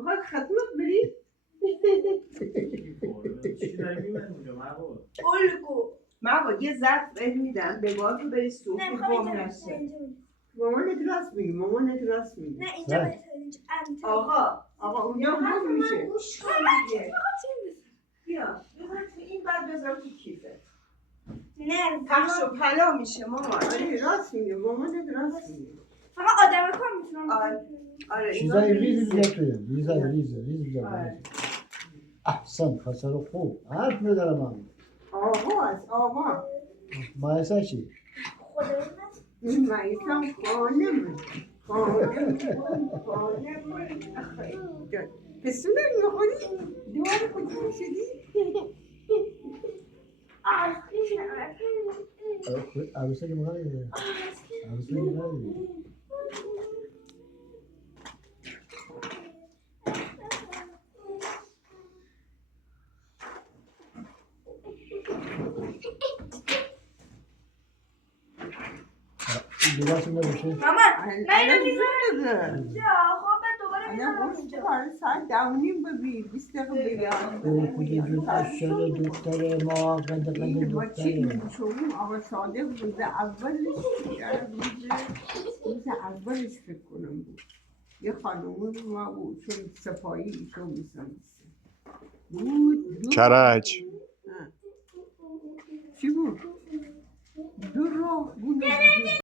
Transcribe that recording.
بخواد خدمت بری؟ چی داری میبری اونجا مباد؟ الگو مباد یه ظرف بهت میدم به بار رو بری سوخت گم نشه. مامانت راست میگی مامانت راست میگی. نه اینجا بهتره اینجا آقا اونجا گم میشه. بیا این بعد بذار تو کیفت. نه پخش و پلا میشه مامان. آره راست میگه مامانت راست میگه. فقط آدم کار میتونم. آره چیزای ریز بیاد توی ریز بیاد. احسن پسر خوب حرف میدارم من. آقا مایسا چی؟ خدا هست. این مایسا خانم پسونه میخوری؟ دوار کجا شدی؟ عروسه که مخواه دیگه عروسه که مخواه دیگه لباسم نباشه مامان من اینو میذارم اینجا خب دوباره میذارم اینجا ساعت 10:30 ببین 20 دقیقه بیان او کدی دختر دختر ما قد دختره شما آقا صادق روز اولش فکر کنم بود یه خانومه ما بود چون سپاهی ایشون میسنسته بود کرج چی بود؟ دو راه بود